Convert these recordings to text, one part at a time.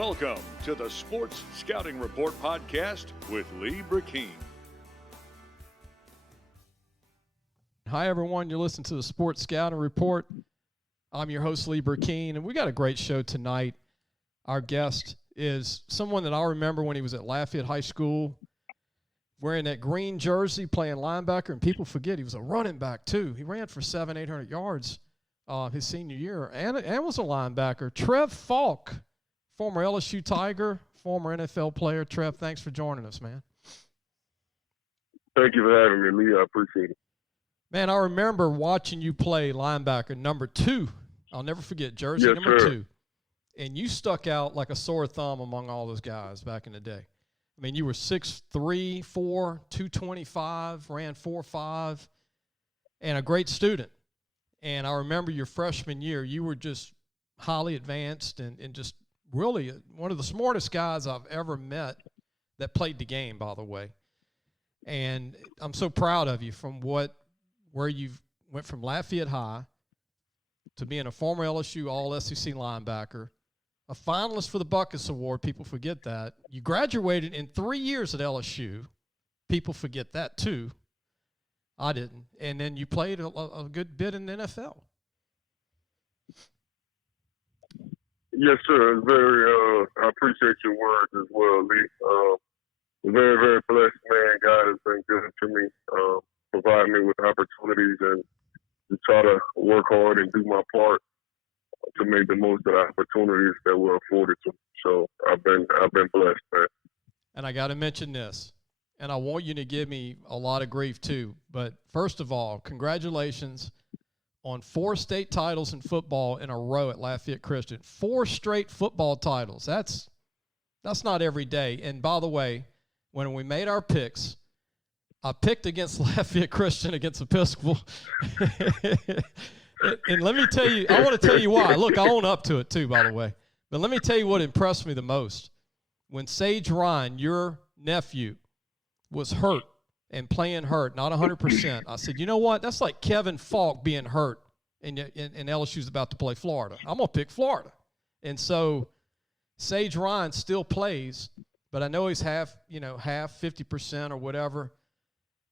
Welcome to the Sports Scouting Report podcast with Lee Brecheen. Hi, everyone. You're listening to the Sports Scouting Report. I'm your host, Lee Brecheen, and we got a great show tonight. Our guest is someone that I remember when he was at Lafayette High School, wearing that green jersey, playing linebacker, and people forget he was a running back, too. He ran for 700-800 yards his senior year and was a linebacker. Trev Faulk, former LSU Tiger, former NFL player. Trev, thanks for joining us, man. Thank you for having me, Lee. I appreciate it. Man, I remember watching you play linebacker number 2. I'll never forget, jersey yes, number sir. 2. And you stuck out like a sore thumb among all those guys back in the day. I mean, you were 6'3", 4", 225, ran 4.5, and a great student. And I remember your freshman year, you were just highly advanced and just really one of the smartest guys I've ever met that played the game, by the way. And I'm so proud of you from where you went from Lafayette High to being a former LSU All-SEC linebacker, a finalist for the Buckus Award. People forget that. You graduated in 3 years at LSU. People forget that, too. I didn't. And then you played a good bit in the NFL. Yes, sir. It's very. I appreciate your words as well, Lee. Very, very blessed man. God has been good to me, providing me with opportunities and to try to work hard and do my part to make the most of the opportunities that were afforded to me. So I've been blessed, man. And I got to mention this, and I want you to give me a lot of grief too. But first of all, congratulations on 4 state titles in football in a row at Lafayette Christian. 4 straight football titles. That's not every day. And by the way, when we made our picks, I picked against Lafayette Christian against Episcopal. And let me tell you, I want to tell you why. Look, I own up to it too, by the way. But let me tell you what impressed me the most. When Sage Ryan, your nephew, was hurt and playing hurt, not 100%, I said, you know what? That's like Kevin Falk being hurt and LSU's about to play Florida. I'm going to pick Florida. And so Sage Ryan still plays, but I know he's half, 50% or whatever.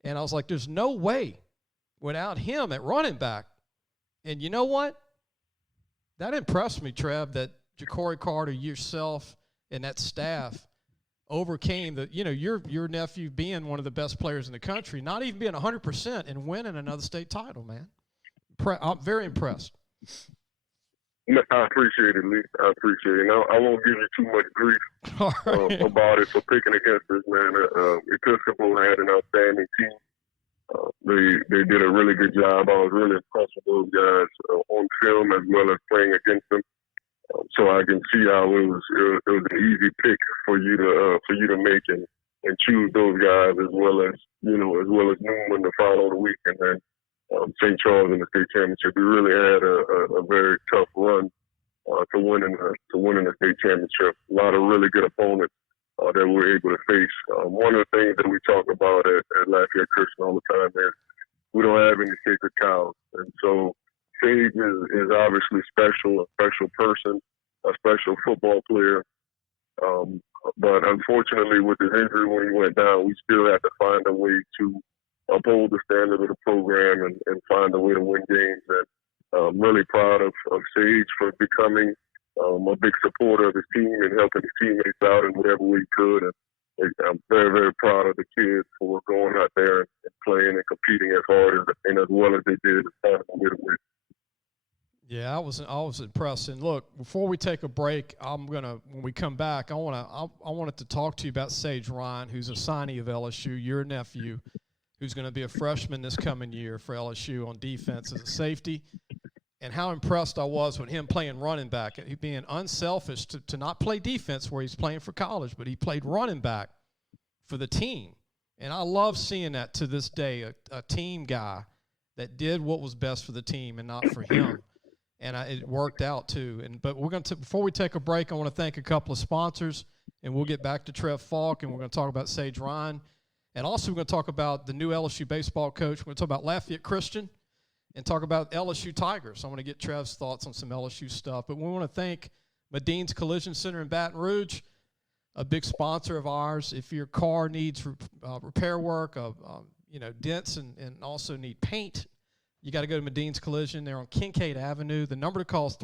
And I was like, there's no way without him at running back. And you know what? That impressed me, Trev, that Ja'Cory Carter, yourself, and that staff overcame your nephew being one of the best players in the country, not even being 100% and winning another state title, man. I'm very impressed. I appreciate it, Lee. I appreciate it. I won't give you too much grief about it for picking against us, man. Episcopal had an outstanding team. They did a really good job. I was really impressed with those guys on film as well as playing against them. So I can see how it was an easy pick for you to make and choose those guys as well as Newman the following week and then St. Charles in the state championship. We really had a very tough run to winning the state championship. A lot of really good opponents that we were able to face. One of the things that we talk about at Lafayette Christian all the time is we don't have any sacred cows. And so Sage is obviously special, a special person, a special football player. But unfortunately, with his injury when he went down, we still had to find a way to uphold the standard of the program and find a way to win games. And I'm really proud of Sage for becoming a big supporter of his team and helping his teammates out in whatever way he could. And I'm very, very proud of the kids for going out there and playing and competing as hard and as well as they did to find a way to win. Yeah, I was impressed. And look, before we take a break, when we come back, I wanted to talk to you about Sage Ryan, who's a signee of LSU, your nephew, who's going to be a freshman this coming year for LSU on defense as a safety, and how impressed I was with him playing running back. He being unselfish to not play defense where he's playing for college, but he played running back for the team. And I love seeing that to this day, a team guy that did what was best for the team and not for him. And it worked out too. But we're going to before we take a break, I want to thank a couple of sponsors, and we'll get back to Trev Falk, and we're going to talk about Sage Ryan, and also we're going to talk about the new LSU baseball coach. We're going to talk about Lafayette Christian, and talk about LSU Tigers. I want to get Trev's thoughts on some LSU stuff. But we want to thank Medine's Collision Center in Baton Rouge, a big sponsor of ours. If your car needs repair work, dents and also need paint, you got to go to Medine's Collision. They're on Kincaid Avenue. The number to call is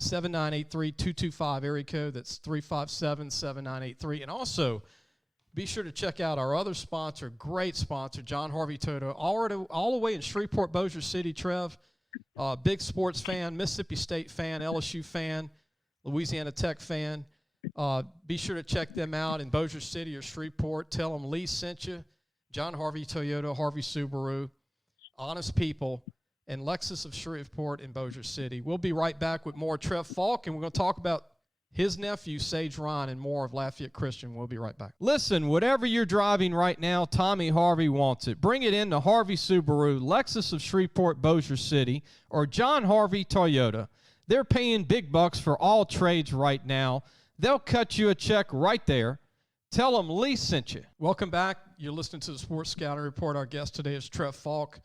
357-7983-225 area code. That's 357-7983. And also, be sure to check out our other sponsor, great sponsor, John Harvey Toyota, all the way in Shreveport, Bossier City. Trev, big sports fan, Mississippi State fan, LSU fan, Louisiana Tech fan. Be sure to check them out in Bossier City or Shreveport. Tell them Lee sent you. John Harvey Toyota, Harvey Subaru, honest people, and Lexus of Shreveport in Bossier City. We'll be right back with more Trev Falk, and we're going to talk about his nephew, Sage Ryan, and more of Lafayette Christian. We'll be right back. Listen, whatever you're driving right now, Tommy Harvey wants it. Bring it in to Harvey Subaru, Lexus of Shreveport, Bossier City, or John Harvey Toyota. They're paying big bucks for all trades right now. They'll cut you a check right there. Tell them Lee sent you. Welcome back. You're listening to the Sports Scouting Report. Our guest today is Trev Falk,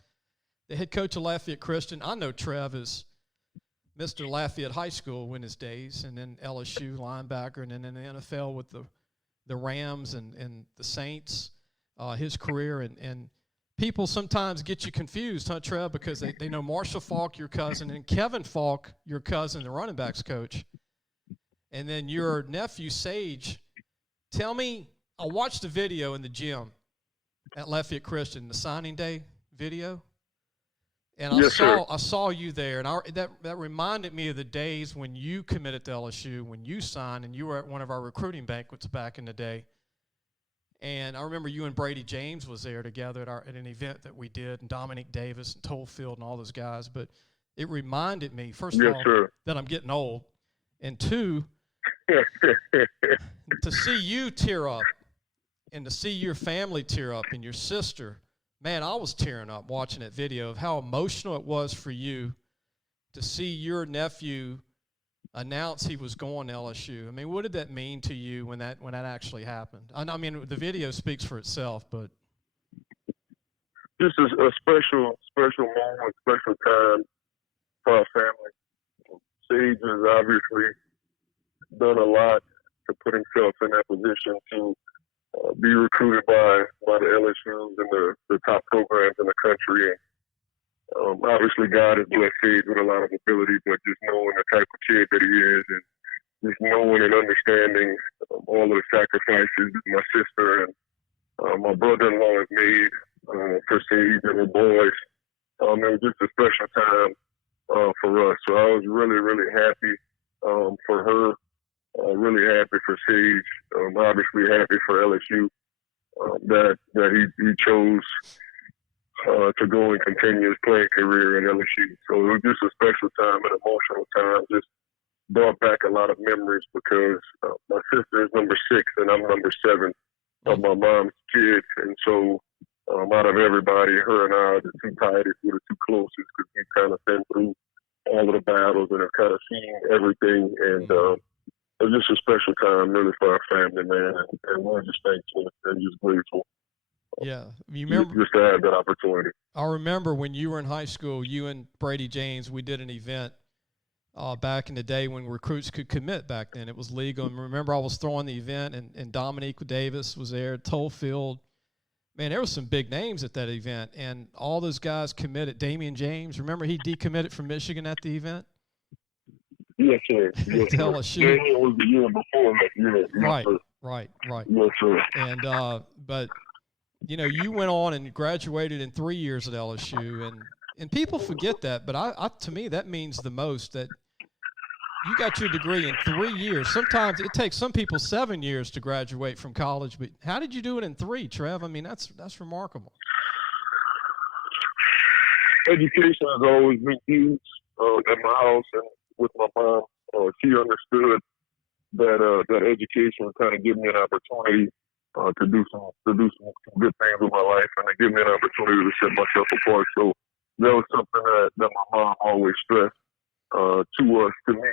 the head coach of Lafayette Christian. I know Trev is Mr. Lafayette High School in his days, and then LSU linebacker, and then in the NFL with the Rams and the Saints, his career. And people sometimes get you confused, huh, Trev, because they know Marshall Falk, your cousin, and Kevin Falk, your cousin, the running backs coach. And then your nephew, Sage. Tell me, I watched the video in the gym at Lafayette Christian, the signing day video. And I saw you there, and that reminded me of the days when you committed to LSU, when you signed, and you were at one of our recruiting banquets back in the day. And I remember you and Brady James was there together at an event that we did, and Dominic Davis and Tollfield and all those guys. But it reminded me, first of all, that I'm getting old, and two, to see you tear up and to see your family tear up and your sister. Man, I was tearing up watching that video of how emotional it was for you to see your nephew announce he was going to LSU. I mean, what did that mean to you when that actually happened? I mean, the video speaks for itself, but this is a special moment, special time for our family. Sage has obviously done a lot to put himself in that position to be recruited by the LSUs and the top programs in the country. And obviously, God has blessed Sage with a lot of ability, but just knowing the type of kid that he is, and just knowing and understanding all of the sacrifices that my sister and my brother-in-law have made for Sage and the boys, it was just a special time for us. So I was really, really happy for her. Really happy for Sage. Obviously happy for LSU that he chose to go and continue his playing career at LSU. So it was just a special time, an emotional time. Just brought back a lot of memories because my sister is number 6 and I'm number 7 of my mom's kids. And so out of everybody, her and I are the two tightest, we're the two closest because we've kind of been through all of the battles and have kind of seen everything. And it was just a special time, really, for our family, man, and we're just thankful and just grateful. Yeah, you remember just to have that opportunity. I remember when you were in high school, you and Brady James, we did an event back in the day when recruits could commit. Back then, it was legal. And remember, I was throwing the event, and Dominique Davis was there, Tollfield. Man, there was some big names at that event, and all those guys committed. Damian James, remember he decommitted from Michigan at the event? Yes, sir. Yes, sir. LSU. It was the year before that. Yeah, right. Yes, sir. And but you know, you went on and graduated in 3 years at LSU, and people forget that, but I to me that means the most, that you got your degree in 3 years. Sometimes it takes some people 7 years to graduate from college, but how did you do it in 3, Trev? I mean, that's remarkable. Education has always been huge at my house and with my mom. She understood that education would kind of give me an opportunity to do some good things with my life, and to give me an opportunity to set myself apart. So that was something that my mom always stressed to me.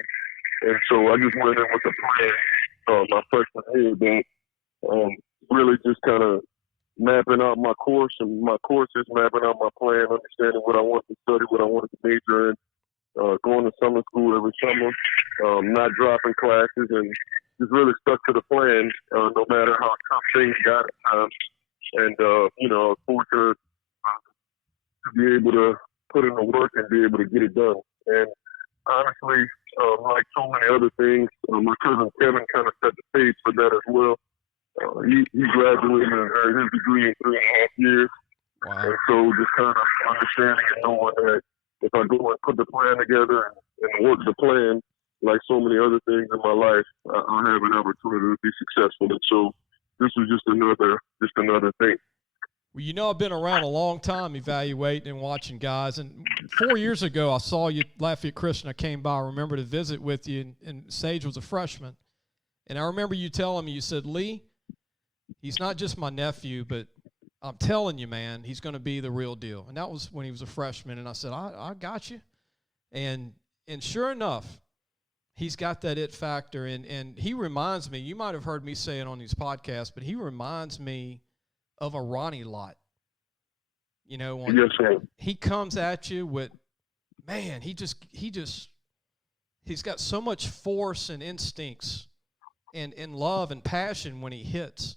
And so I just went in with a plan my freshman year that really just kind of mapping out my course and my courses, mapping out my plan, understanding what I wanted to study, what I wanted to major in, going to summer school every summer, not dropping classes, and just really stuck to the plan, no matter how tough things got at times. And, fortunate to be able to put in the work and be able to get it done. And honestly, like so many other things, my cousin Kevin kind of set the stage for that as well. He graduated and earned his degree in 3.5 years. Wow. And so just kind of understanding and knowing that if I go and put the plan together and work the plan, like so many other things in my life, I'll have an opportunity to be successful. And so this was just another thing. Well, I've been around a long time evaluating and watching guys. And 4 years ago, I saw you at Lafayette Christian. I came by, I remember, to visit with you, and Sage was a freshman. And I remember you telling me, you said, Lee, he's not just my nephew, but I'm telling you, man, he's going to be the real deal. And that was when he was a freshman. And I said, I got you. And sure enough, he's got that it factor. And he reminds me, you might have heard me say it on these podcasts, but he reminds me of a Ronnie Lott. When yes, sir. He comes at you with, man, he's got so much force and instincts and love and passion when he hits.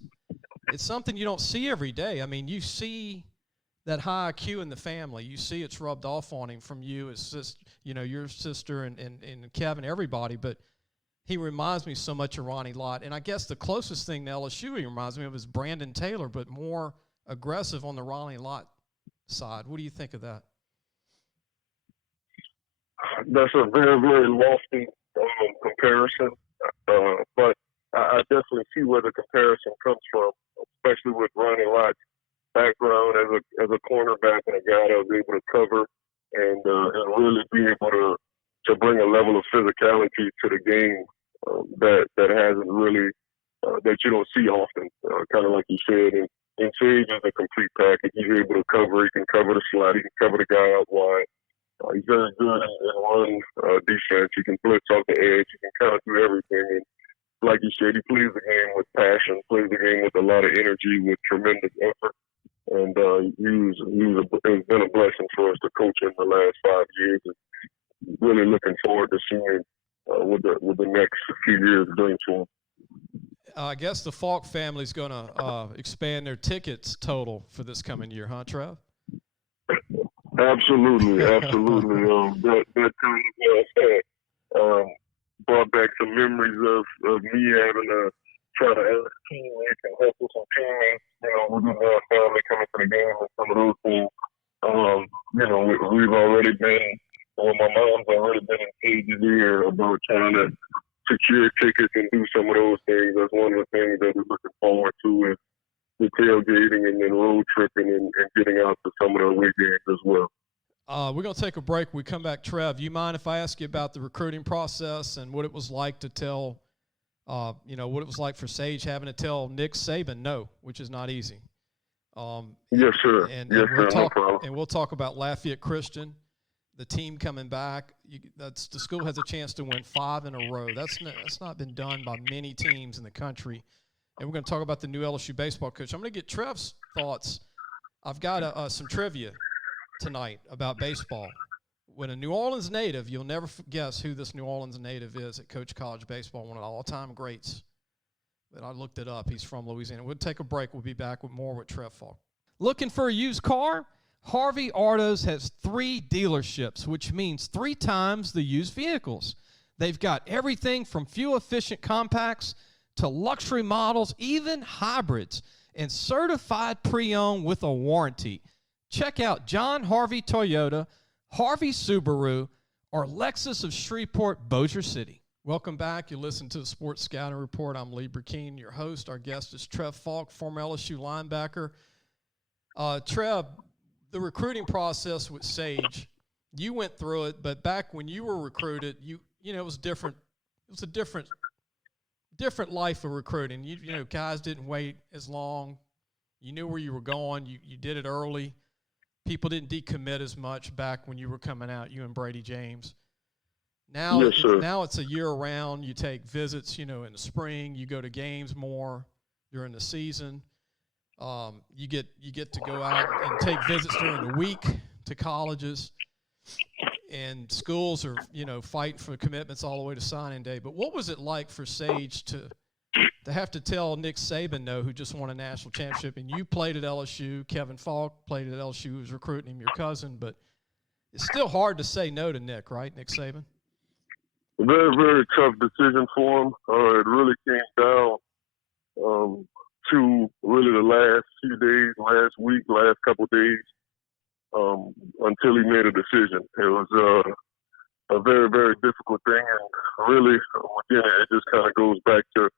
It's something you don't see every day. I mean, you see that high IQ in the family. You see it's rubbed off on him from you, his your sister and Kevin, everybody. But he reminds me so much of Ronnie Lott. And I guess the closest thing to LSU he reminds me of is Brandon Taylor, but more aggressive on the Ronnie Lott side. What do you think of that? That's a very, very lofty comparison. But I definitely see where the comparison comes from, especially with Ronnie Lott's background as a cornerback and a guy that was able to cover and really be able to bring a level of physicality to the game that hasn't really that you don't see often. Kind of like you said, and Sage is a complete package. He's able to cover. He can cover the slot. He can cover the guy out wide. He's very good in run defense. He can blitz off the edge. He can kind of do everything. And like you said, he plays the game with passion, plays the game with a lot of energy, with tremendous effort. And it's been a blessing for us to coach him the last 5 years. And really looking forward to seeing what the next few years bring for him. I guess the Falk family's going to expand their tickets total for this coming year, huh, Trev? Absolutely. That brought back some memories of me having to try to ask teammates and help with some teammates, within our family coming to the game and some of those things. We've already been, my mom's already been in Sage's ear about trying to secure tickets and do some of those things. That's one of the things that we're looking forward to is the tailgating and then road tripping and getting out to some of the away games as well. We're going to take a break. When we come back, Trev, you mind if I ask you about the recruiting process and what it was like to tell, what it was like for Sage having to tell Nick Saban no, which is not easy. Yes, sir. No problem. And we'll talk about Lafayette Christian, the team coming back. The school has a chance to win 5 in a row. That's not been done by many teams in the country. And we're going to talk about the new LSU baseball coach. I'm going to get Trev's thoughts. I've got some trivia tonight about baseball. When a New Orleans native, you'll never guess who this New Orleans native is that coached college baseball, one of the all-time greats. But I looked it up. He's from Louisiana. We'll take a break. We'll be back with more with Trev Faulk. Looking for a used car? Harvey Autos has 3 dealerships, which means 3 times the used vehicles. They've got everything from fuel-efficient compacts to luxury models, even hybrids, and certified pre-owned with a warranty. Check out John Harvey Toyota, Harvey Subaru, or Lexus of Shreveport, Bossier City. Welcome back. You listen to the Sports Scouting Report. I'm Lee Brecheen, your host. Our guest is Trev Falk, former LSU linebacker. Trev, the recruiting process with Sage, you went through it, but back when you were recruited, it was different. It was a different life of recruiting. Guys didn't wait as long. You knew where you were going. You did it early. People didn't decommit as much back when you were coming out, you and Brady James. Now, yes, sir. Now it's a year round. You take visits, in the spring. You go to games more during the season. You get to go out and take visits during the week to colleges. and schools are, fighting for commitments all the way to signing day. But what was it like for Sage to have to tell Nick Saban no, who just won a national championship, and you played at LSU, Kevin Falk played at LSU, who was recruiting him, your cousin, but it's still hard to say no to Nick, right, Nick Saban? Very, very tough decision for him. It really came down to really the last few days, last week, last couple of days, until he made a decision. It was a very, very difficult thing, and really, again, it just kind of goes back to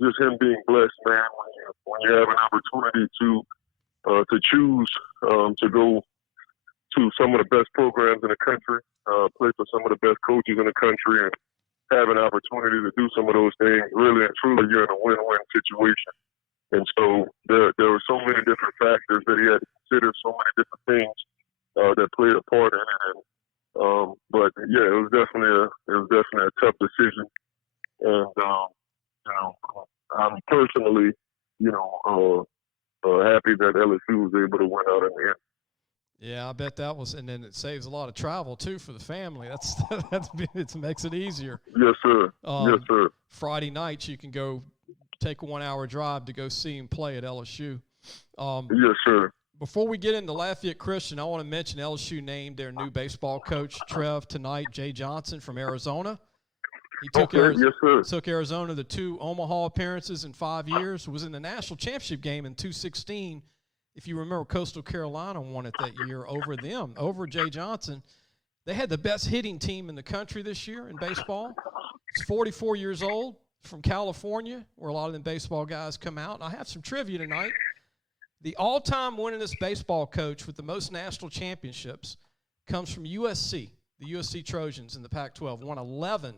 just him being blessed, man. When you have an opportunity to choose to go to some of the best programs in the country, play for some of the best coaches in the country, and have an opportunity to do some of those things, really and truly, you're in a win-win situation. And so there were so many different factors that he had to consider, so many different things that played a part in it. And, but yeah, it was definitely a tough decision. And I'm personally, happy that LSU was able to win out in the end. Yeah, I bet that was, and then it saves a lot of travel too for the family. It makes it easier. Yes, sir. Yes, sir. Friday nights you can go take a 1 hour drive to go see him play at LSU. Yes, sir. Before we get into Lafayette Christian, I want to mention LSU named their new baseball coach, Trev, tonight, Jay Johnson from Arizona. He took Arizona to 2 Omaha appearances in 5 years, was in the national championship game in 2016. If you remember, Coastal Carolina won it that year over Jay Johnson. They had the best hitting team in the country this year in baseball. He's 44 years old, from California, where a lot of them baseball guys come out. And I have some trivia tonight. The all-time winningest baseball coach with the most national championships comes from USC, the USC Trojans in the Pac-12, won 11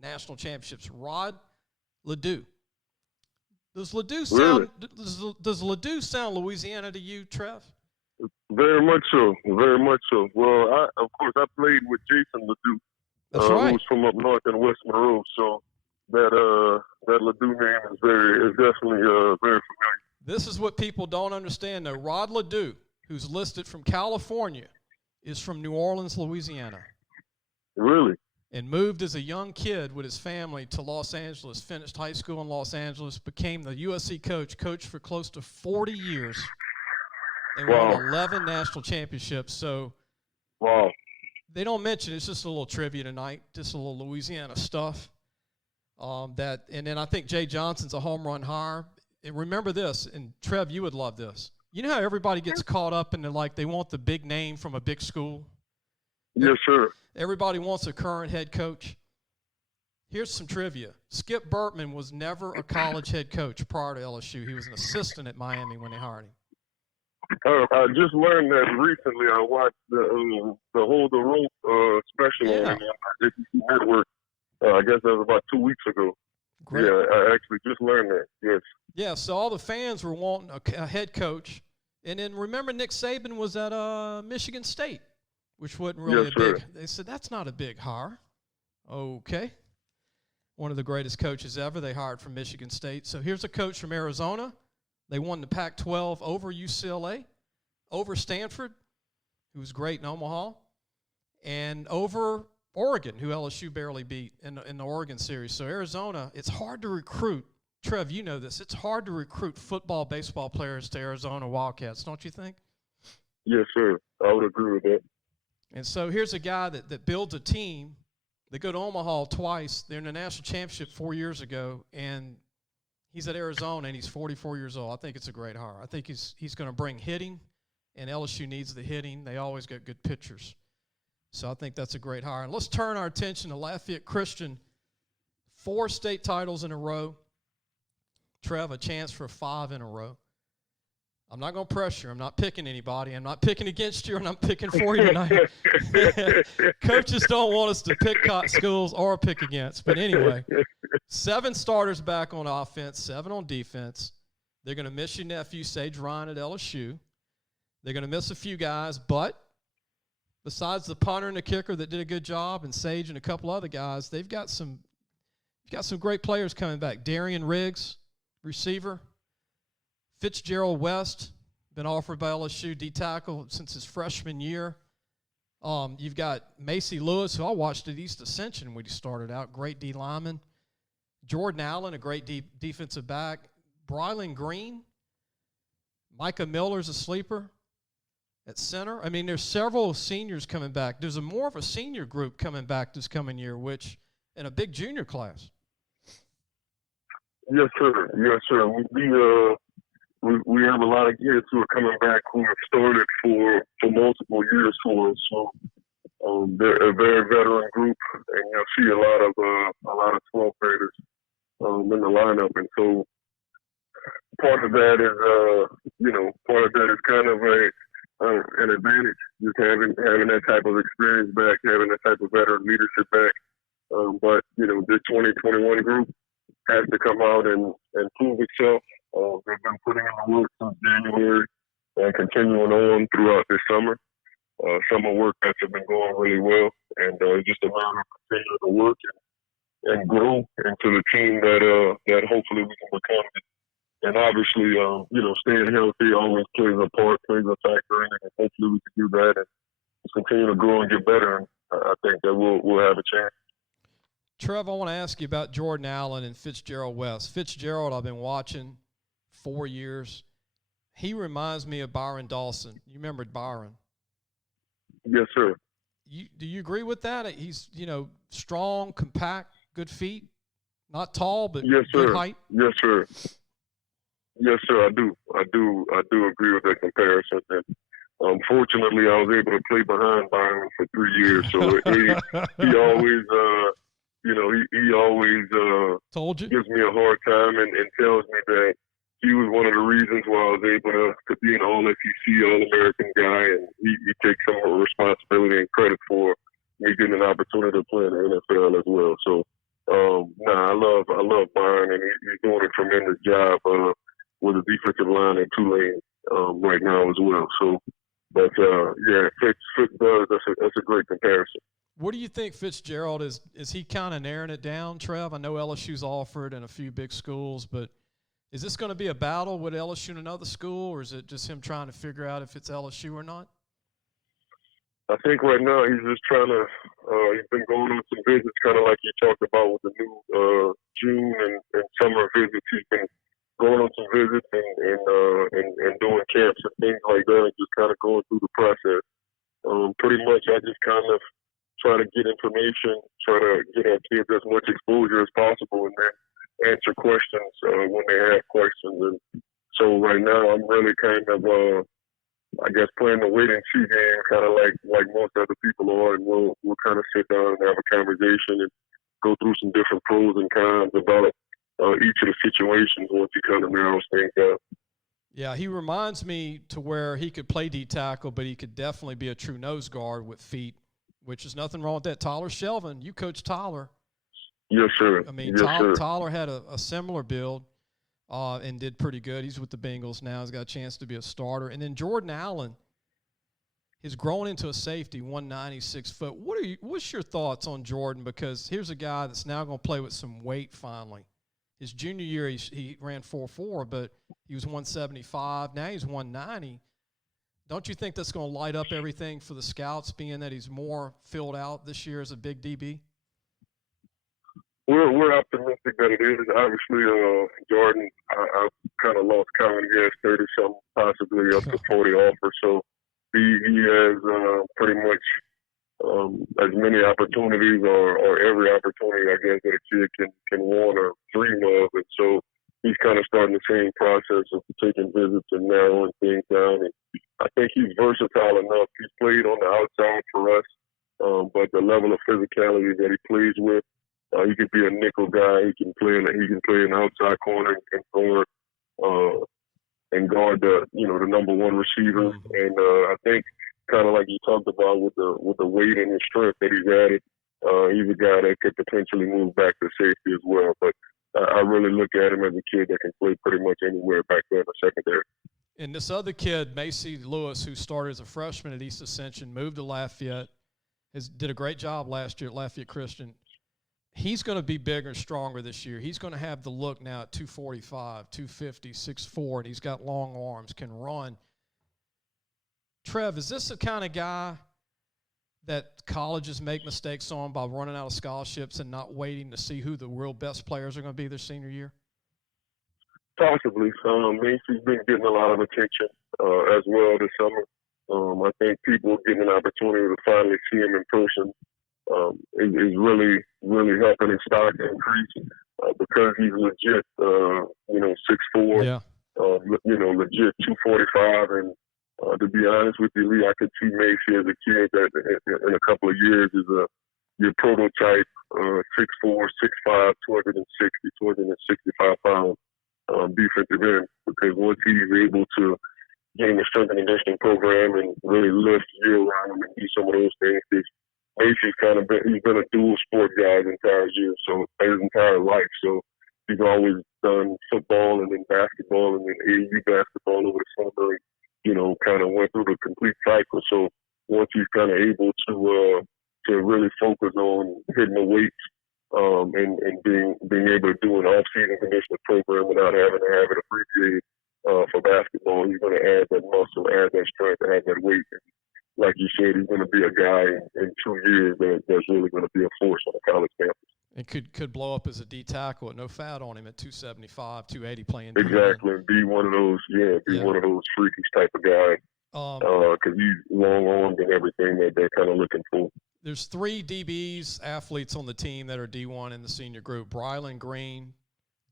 national championships. Rod Ledoux. Does Ledoux sound Louisiana to you, Trev? Very much so. Very much so. Well, of course, I played with Jason Ledoux, That's right. who's from up north in West Monroe. So that Ledoux name is definitely very familiar. This is what people don't understand, though. Rod Ledoux, who's listed from California, is from New Orleans, Louisiana. Really? And moved as a young kid with his family to Los Angeles, finished high school in Los Angeles, became the USC coach for close to 40 years, and won 11 national championships. So they don't mention it. It's just a little trivia tonight, just a little Louisiana stuff. And then I think Jay Johnson's a home run hire. And remember this, and Trev, you would love this. You know how everybody gets caught up in they want the big name from a big school? Yes, sir. Everybody wants a current head coach. Here's some trivia. Skip Bertman was never a college head coach prior to LSU. He was an assistant at Miami when they hired him. I just learned that recently. I watched the Hold the Rope special on the SEC Network. I guess that was about 2 weeks ago. Great. Yeah, I actually just learned that, yes. Yeah, so all the fans were wanting a head coach. And then remember Nick Saban was at Michigan State, which wasn't really they said, that's not a big hire. Okay. One of the greatest coaches ever they hired from Michigan State. So here's a coach from Arizona. They won the Pac-12 over UCLA, over Stanford, who was great in Omaha, and over Oregon, who LSU barely beat in the Oregon series. So Arizona, it's hard to recruit. Trev, you know this. It's hard to recruit football, baseball players to Arizona Wildcats, don't you think? Yes, sir. I would agree with that. And so here's a guy that builds a team. They go to Omaha twice. They're in the national championship 4 years ago, and he's at Arizona, and he's 44 years old. I think it's a great hire. I think he's going to bring hitting, and LSU needs the hitting. They always get good pitchers. So I think that's a great hire. And let's turn our attention to Lafayette Christian. 4 state titles in a row. Trev, a chance for 5 in a row. I'm not going to pressure. I'm not picking anybody. I'm not picking against you, and I'm picking for you tonight. Coaches don't want us to pick schools or pick against. But anyway, 7 starters back on offense, 7 on defense. They're going to miss your nephew, Sage Ryan, at LSU. They're going to miss a few guys, but besides the punter and the kicker that did a good job, and Sage and a couple other guys, they've got some great players coming back. Darian Riggs, receiver. Fitzgerald West, been offered by LSU D-tackle since his freshman year. You've got Macy Lewis, who I watched at East Ascension when he started out. Great D lineman. Jordan Allen, a great defensive back. Brylan Green. Micah Miller's a sleeper at center. I mean, there's several seniors coming back. There's more of a senior group coming back this coming year, and a big junior class. Yes, sir. Yes, sir. We have a lot of kids who are coming back who have started for multiple years for us. So they're a very veteran group, and you'll see a lot of 12th graders in the lineup. And so part of that is kind of an advantage, just having that type of experience back, having that type of veteran leadership back. But this 2021 group has to come out and prove itself. They've been putting in the work since January and continuing on throughout this summer. Summer workouts have been going really well, and just a matter of continuing to work and grow into the team that hopefully we can become. And obviously, staying healthy always plays a factor in it, and hopefully we can do that and just continue to grow and get better. And I think that we'll have a chance. Trev, I want to ask you about Jordan Allen and Fitzgerald West. Fitzgerald, I've been watching 4 years. He reminds me of Byron Dawson. You remember Byron? Yes, sir. Do you agree with that? He's, strong, compact, good feet, not tall, but yes, good sir. height. Yes, sir. Yes, sir. I do agree with that comparison. And fortunately, I was able to play behind Byron for 3 years, so he always, he always told you, gives me a hard time and tells me that he was one of the reasons why I was able to be an All-SEC All-American guy, and he takes some of the responsibility and credit for me getting an opportunity to play in the NFL as well. So, I love Byron, and he's doing a tremendous job with the defensive line in Tulane right now as well. So, but Fitz does. That's a great comparison. What do you think Fitzgerald is? Is he kind of narrowing it down, Trev? I know LSU's offered in a few big schools, but is this going to be a battle with LSU and another school, or is it just him trying to figure out if it's LSU or not? I think right now he's just trying to. He's been going on some visits, kind of like you talked about with the new June and summer visits. He's been going on some visits and doing camps and things like that, and just kind of going through the process. Pretty much, I just kind of try to get information, try to get our kids as much exposure as possible, and then answer questions when they have questions. And so right now, I'm really kind of, playing the wait and see game, kind of like most other people are, and we'll kind of sit down and have a conversation and go through some different pros and cons about each of the situations once he kind of narrows things down. Yeah, he reminds me to where he could play D tackle, but he could definitely be a true nose guard with feet, which is nothing wrong with that. Tyler Shelvin, you coach Tyler. Yes, sir. I mean, yes, Tyler had a similar build and did pretty good. He's with the Bengals now. He's got a chance to be a starter. And then Jordan Allen has grown into a safety, 196 foot. What's your thoughts on Jordan? Because here's a guy that's now going to play with some weight finally. His junior year, he ran 4.4, but he was 175. Now he's 190. Don't you think that's going to light up everything for the scouts, being that he's more filled out this year as a big DB? We're optimistic that it is. Obviously, Jordan, I kind of lost count. He has 30-something, possibly up to 40 offers. So he has pretty much as many opportunities or every opportunity, I guess, that a kid can want or dream of. And so he's kind of starting the same process of taking visits and narrowing things down. And I think he's versatile enough. He's played on the outside for us, but the level of physicality that he plays with, he could be a nickel guy. He can play an outside corner and guard the number one receiver. And I think kind of like you talked about with the weight and the strength that he's added, he's a guy that could potentially move back to safety as well. But I really look at him as a kid that can play pretty much anywhere back there in the secondary. And this other kid, Macy Lewis, who started as a freshman at East Ascension, moved to Lafayette, did a great job last year at Lafayette Christian. He's going to be bigger and stronger this year. He's going to have the look now at 245, 250, 6'4", and he's got long arms, can run. Trev, is this the kind of guy that colleges make mistakes on by running out of scholarships and not waiting to see who the real best players are going to be their senior year? Possibly. Macy's been getting a lot of attention as well this summer. I think people getting an opportunity to finally see him in person is really, really helping his stock increase because he's legit, 6'4", yeah. Legit 245. And to be honest with you, Lee, I could see Macy as a kid that in a couple of years is your prototype 6'4", 6'5", 265 pounds defensive end, because once he's able to get in the strength and conditioning program and really lift year round and do some of those things, Macy's he's been a dual sport guy his entire life. So he's always done football and then basketball and then AAU basketball over the summer. Kind of went through the complete cycle. So once he's kind of able to really focus on hitting the weights and being able to do an off-season conditioning program without having to have it abbreviated for basketball, he's going to add that muscle, add that strength, add that weight. And like you said, he's going to be a guy in 2 years that's really going to be a force on the college campus. And could blow up as a D tackle with no fat on him at 275, 280 playing. Exactly, and be one of those, one of those freakish type of guys. Because he's long-armed and everything that they're kind of looking for. There's 3 DBs athletes on the team that are D1 in the senior group: Brylan Green,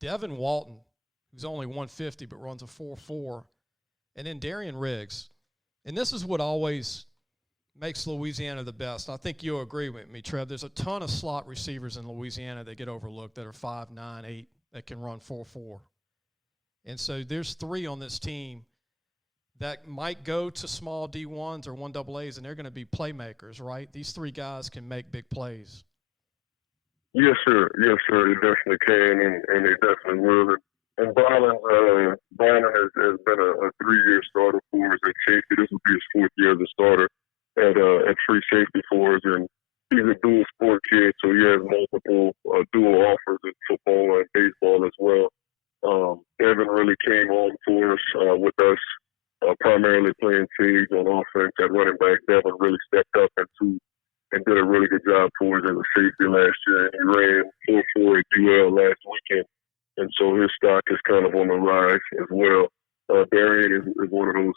Devin Walton, who's only 150 but runs a 4.4, and then Darian Riggs. And this is what always makes Louisiana the best. I think you'll agree with me, Trev. There's a ton of slot receivers in Louisiana that get overlooked that are 5'9", 8, that can run 4.4. And so there's 3 on this team that might go to small D1s or 1AAs, and they're going to be playmakers, right? These 3 guys can make big plays. Yes, sir. Yes, sir. They definitely can, and they definitely will. And Bryan has been a 3-year starter for us at safety. This will be his 4th year as a starter at free safety for us. And he's a dual sport kid, so he has multiple dual offers in football and baseball as well. Devin really came on for us with us. Primarily playing Sage on offense at running back. Devin really stepped up and did a really good job for us as a safety last year. And he ran 4.4 at UL last weekend. And so his stock is kind of on the rise as well. Darian is one of those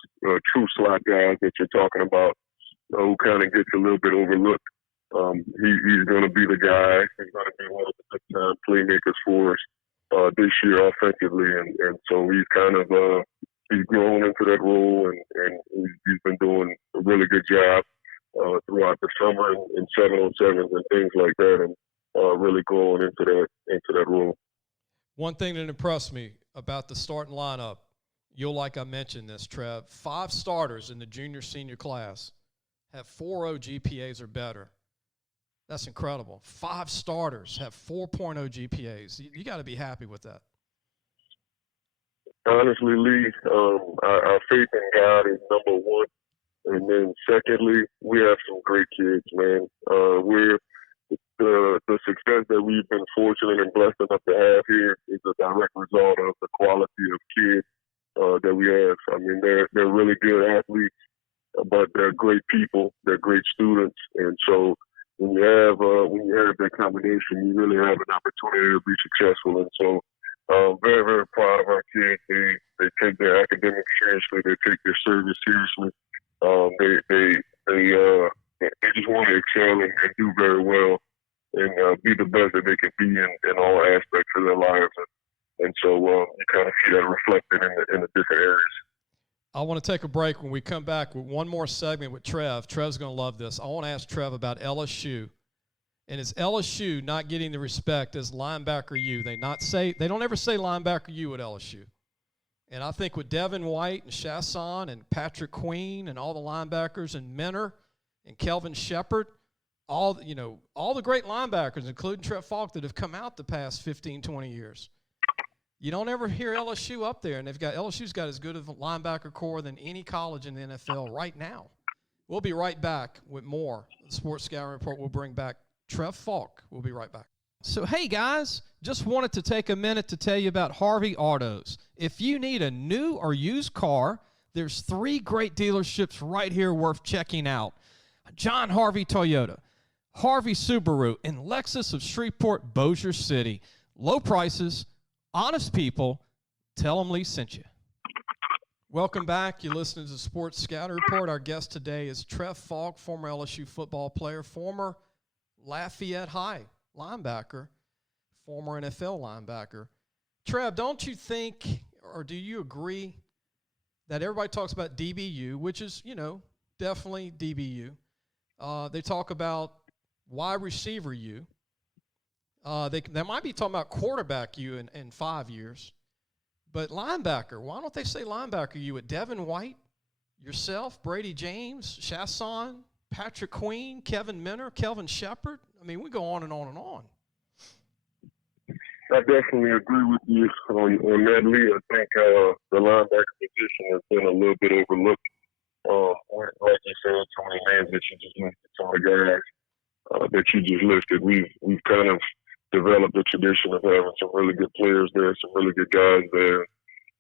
true slot guys that you're talking about who kind of gets a little bit overlooked. He's going to be the guy. He's going to be one of the big-time playmakers for us this year offensively. And so he's kind of he's grown into that role, and he's been doing a really good job throughout the summer in 7-on-7s and things like that, and really growing into that role. One thing that impressed me about the starting lineup, like I mentioned this, Trev, 5 starters in the junior-senior class have 4.0 GPAs or better. That's incredible. 5 starters have 4.0 GPAs. You got to be happy with that. Honestly, Lee, our faith in God is number 1. And then secondly, we have some great kids, man. The success that we've been fortunate and blessed enough to have here is a direct result of the quality of kids that we have. I mean, they're really good athletes, but they're great people. They're great students. And so when you have that combination, you really have an opportunity to be successful. And so very, very proud of our kids. They take their academics seriously. They take their service seriously. They just want to excel and do very well and be the best that they can be in all aspects of their lives. And so you kind of see that reflected in the different areas. I want to take a break. When we come back with one more segment with Trev, Trev's going to love this. I want to ask Trev about LSU. And is LSU not getting the respect as Linebacker U? They don't ever say Linebacker U at LSU. And I think with Devin White and Chasson and Patrick Queen and all the linebackers and Minner and Kelvin Shepard, all the great linebackers, including Trev Faulk, that have come out the past 15, 20 years. You don't ever hear LSU up there, and LSU's got as good of a linebacker core than any college in the NFL right now. We'll be right back with more. The Sports Scouting Report will bring back Trev Falk. We'll be right back. So, hey, guys, just wanted to take a minute to tell you about Harvey Autos. If you need a new or used car, there's 3 great dealerships right here worth checking out. John Harvey Toyota, Harvey Subaru, and Lexus of Shreveport, Bossier City. Low prices, honest people. Tell them Lee sent you. Welcome back. You're listening to the Sports Scouting Report. Our guest today is Trev Faulk, former LSU football player, former Lafayette High linebacker, former NFL linebacker. Trev, don't you think, or do you agree, that everybody talks about DBU, which is, definitely DBU. They talk about wide receiver U. They might be talking about quarterback U in 5 years. But linebacker, why don't they say linebacker U with Devin White, yourself, Brady James, Chasson, Patrick Queen, Kevin Minner, Kelvin Shepard? I mean, we go on and on and on. I definitely agree with you on that, Lee. I think the linebacker position has been a little bit overlooked. Like you said, some of the names that you just listed, some of the guys that you just listed, we've kind of developed a tradition of having some really good players there, some really good guys there.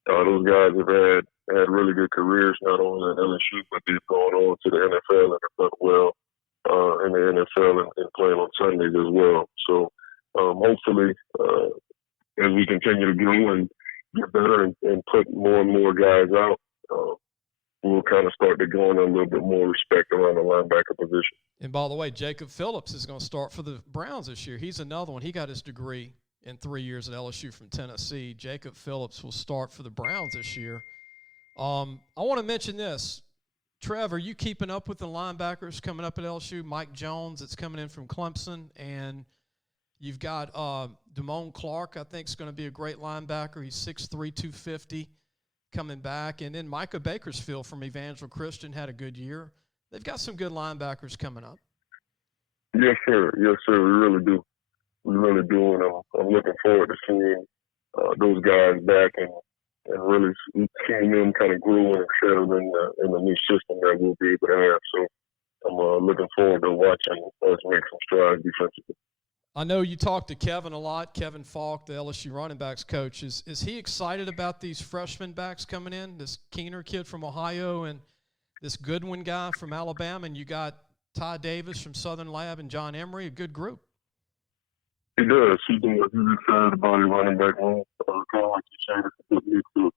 Those guys have had really good careers, not only at LSU, but they've gone on to the NFL and have done well in the NFL and playing on Sundays as well. So hopefully, as we continue to grow and get better and put more and more guys out, we'll kind of start to gain a little bit more respect around the linebacker position. And by the way, Jacob Phillips is going to start for the Browns this year. He's another one. He got his degree in 3 years at LSU from Tennessee. Jacob Phillips will start for the Browns this year. I want to mention this. Trev, are you keeping up with the linebackers coming up at LSU? Mike Jones, that's coming in from Clemson, and you've got Damone Clark, I think, is going to be a great linebacker. He's 6'3", 250, coming back. And then Micah Bakersfield from Evangel Christian had a good year. They've got some good linebackers coming up. Yes, sir. Yes, sir. We really do. We really do. And I'm looking forward to seeing those guys back and really seeing them kind of grow and settle in the new system that we'll be able to have. So I'm looking forward to watching us make some strides defensively. I know you talked to Kevin a lot, Trev Faulk, the LSU running backs coach. Is he excited about these freshman backs coming in, this Keener kid from Ohio and this Goodwin guy from Alabama, and you got Ty Davis from Southern Lab and John Emery, a good group? He does. He's excited about his running back room. Kind of like you said, it's a good mix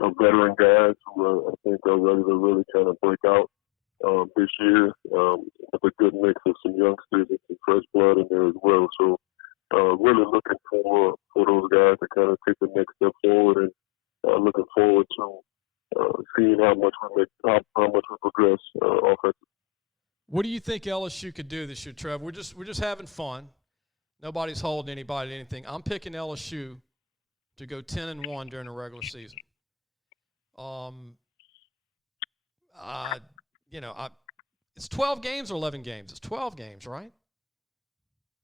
of veteran guys who I think are ready to really kind of break out this year. With a good mix of some youngsters and some fresh blood in there as well. So really looking for those guys to kind of take the next step forward, and looking forward to seeing how much we progress offensively. What do you think LSU could do this year, Trev? We're just having fun. Nobody's holding anybody to anything. I'm picking LSU to go 10-1 during the regular season. It's 12 games or 11 games? It's 12 games, right?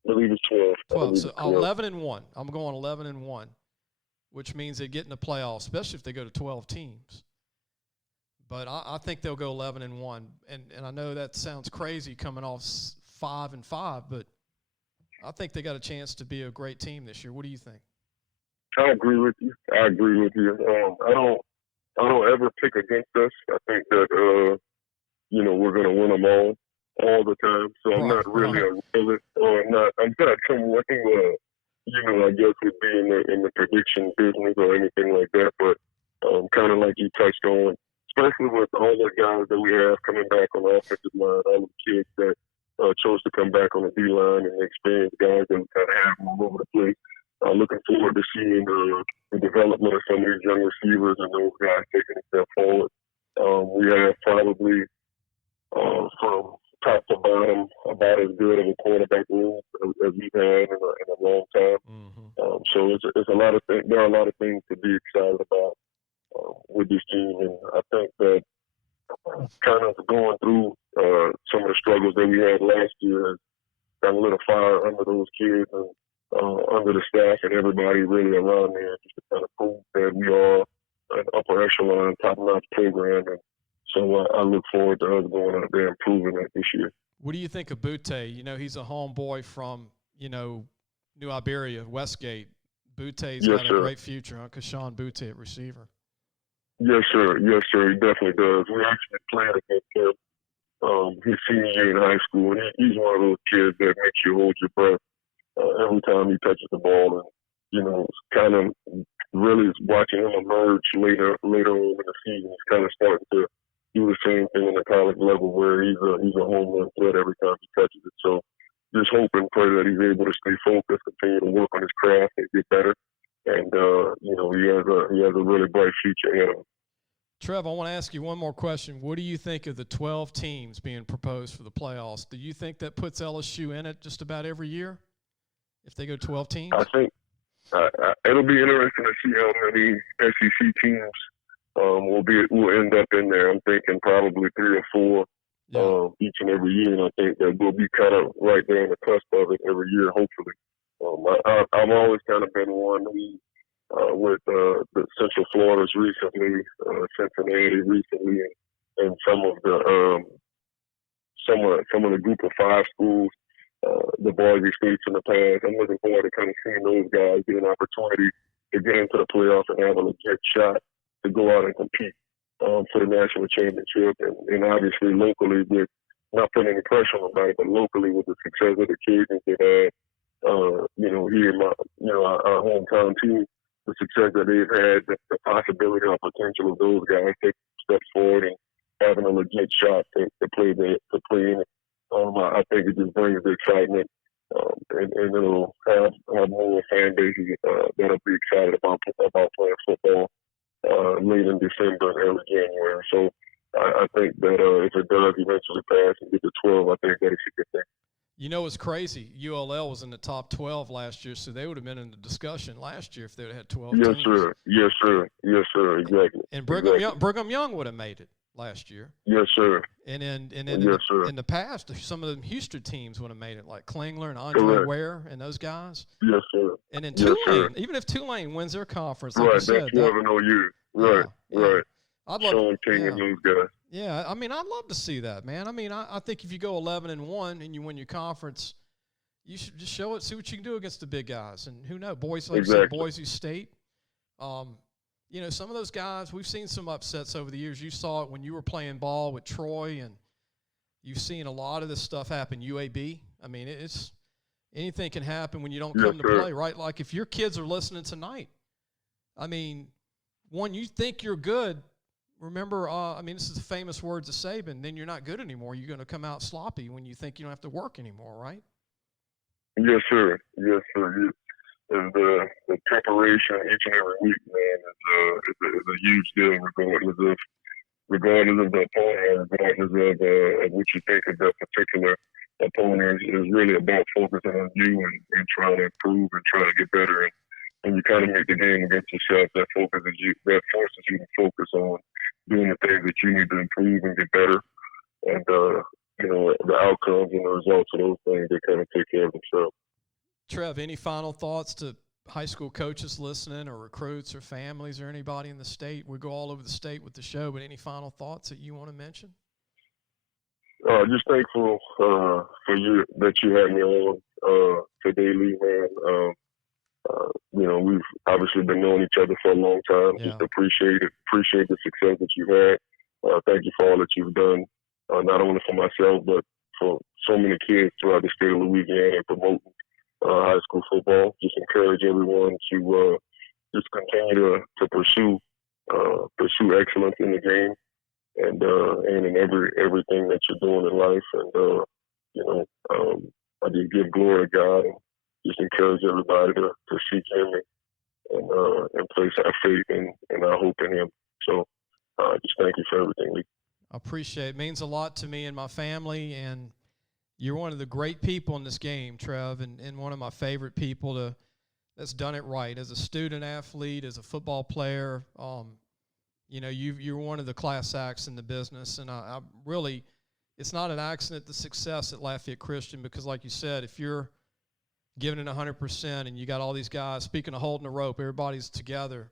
I believe it's 12. 12. So 11-1. I'm going 11-1, which means they get in the playoffs, especially if they go to 12 teams. But I think they'll go 11-1, and I know that sounds crazy coming off 5-5, but I think they got a chance to be a great team this year. What do you think? I agree with you. I don't ever pick against us. I think that we're going to win them all the time. So I'm not really a realist, or I'm not someone who I guess would be in the prediction business or anything like that. But kind of like you touched on, especially with all the guys that we have coming back on the offensive line, all the kids that chose to come back on the D-line, and the experienced guys that we kind of have all over the place. Looking forward to seeing the development of some of these young receivers and those guys taking a step forward. We have probably from top to bottom about as good of a quarterback room as we've had in a long time. Mm-hmm. So it's a lot of there are a lot of things to be excited about with this team, and I think that kind of going through some of the struggles that we had last year has got a little fire under those kids and under the staff and everybody really around there, just to kind of prove that we are an upper echelon, top-notch program. And so I look forward to us going out there and proving that this year. What do you think of Butte? He's a homeboy from, New Iberia, Westgate. Butte's got a great future, huh? Kashawn Butte at receiver. Yes, sir. Yes, sir. He definitely does. We actually played against him his senior year in high school, and he's one of those kids that makes you hold your breath every time he touches the ball. And, kind of really watching him emerge later on in the season. He's kind of starting to do the same thing in the college level where he's a home run threat every time he touches it. So just hope and pray that he's able to stay focused, continue to work on his craft and get better. And, he has a really bright future ahead of him. Trev, I want to ask you one more question. What do you think of the 12 teams being proposed for the playoffs? Do you think that puts LSU in it just about every year if they go 12 teams? I think it'll be interesting to see how many SEC teams will end up in there. I'm thinking probably 3 or 4 each and every year, and I think that we'll be kind of right there on the cusp of it every year, hopefully. I've always kind of been one who, with the Central Florida's recently, Cincinnati recently, and some of the Group of 5 schools, the Boise States in the past. I'm looking forward to kind of seeing those guys get an opportunity to get into the playoffs and have a legit shot to go out and compete for the national championship. And obviously locally, with not putting any pressure on anybody, but locally with the success of the Cajuns they've had, here in our hometown team, the success that they've had, the possibility or potential of those guys taking steps forward and having a legit shot to play in it. I think it just brings the excitement, and it'll have more fan bases that'll be excited about playing football late in December and early January. So I think that if it does eventually pass and get to 12, I think that it's a good thing. You know, it's crazy. ULL was in the top 12 last year, so they would have been in the discussion last year if they would have had 12 yes, teams. Yes, sir. Exactly. And Brigham Young would have made it last year. Yes, sir. And in the past, some of the Houston teams would have made it, like Klingler and Andre Ware and those guys. Yes, sir. And then Tulane, even if Tulane wins their conference, like right, you said, that's 11 OU. Right, right. I'd love Sean King and those guys. Yeah, I mean, I'd love to see that, man. I mean, I think if you go 11-1 and you win your conference, you should just show it, see what you can do against the big guys. And who knows, Boise State. Some of those guys, we've seen some upsets over the years. You saw it when you were playing ball with Troy, and you've seen a lot of this stuff happen. UAB. I mean, anything can happen when you don't come to play, right? Like if your kids are listening tonight, I mean, when you think you're good, remember, this is the famous words of Saban, then you're not good anymore. You're going to come out sloppy when you think you don't have to work anymore, right? Yes, sir. Yes, sir. The preparation each and every week, man, is a huge deal, regardless of the opponent, regardless of what you think of that particular opponent. Is really about focusing on you and trying to improve and trying to get better. And you kind of make the game against yourself. That forces you to focus on doing the things that you need to improve and get better. And the outcomes and the results of those things, they kind of take care of themselves. Trev, any final thoughts to high school coaches listening, or recruits or families or anybody in the state? We go all over the state with the show, but any final thoughts that you want to mention? Just thankful for you that you had me on today, Lee, man. We've obviously been knowing each other for a long time. Yeah. Just appreciate the success that you've had. Thank you for all that you've done, not only for myself, but for so many kids throughout the state of Louisiana and promoting high school football. Just encourage everyone to just continue to pursue excellence in the game and in everything that you're doing in life. And I just give glory to God and just encourage everybody to seek Him and place our faith and our hope in Him. So just thank you for everything, Lee. I appreciate it. It means a lot to me and my family, and you're one of the great people in this game, Trev, and one of my favorite people that's done it right. As a student athlete, as a football player, you're one of the class acts in the business, and I really, it's not an accident, the success at Lafayette Christian, because like you said, if you're giving it 100% and you got all these guys, speaking of holding the rope, everybody's together,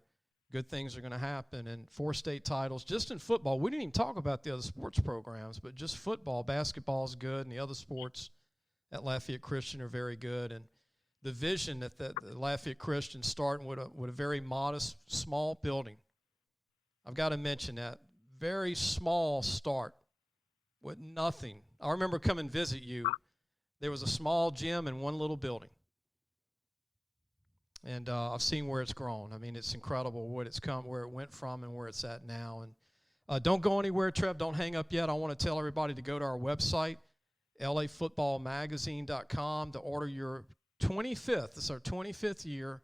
good things are going to happen. And 4 state titles, just in football. We didn't even talk about the other sports programs, but just football. Basketball is good, and the other sports at Lafayette Christian are very good. And the vision that the Lafayette Christian starting with a very modest, small building. I've got to mention that. Very small start. with nothing. I remember coming visit you. There was a small gym in one little building. And I've seen where it's grown. I mean, it's incredible where it went from and where it's at now. And don't go anywhere, Trev. Don't hang up yet. I want to tell everybody to go to our website, lafootballmagazine.com, to order your 25th. This is our 25th year.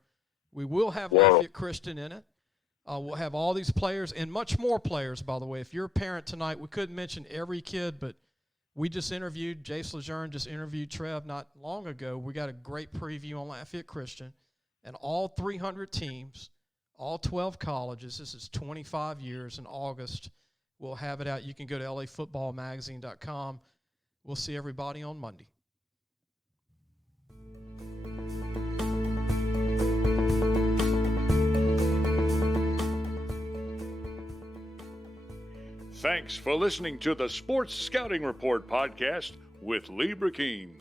We will have Lafayette Christian in it. We'll have all these players and much more players, by the way. If you're a parent tonight, we couldn't mention every kid, but we just interviewed, Jace Lejeune just interviewed Trev not long ago. We got a great preview on Lafayette Christian. And all 300 teams, all 12 colleges, this is 25 years in August. We'll have it out. You can go to lafootballmagazine.com. We'll see everybody on Monday. Thanks for listening to the Sports Scouting Report podcast with Brecheen.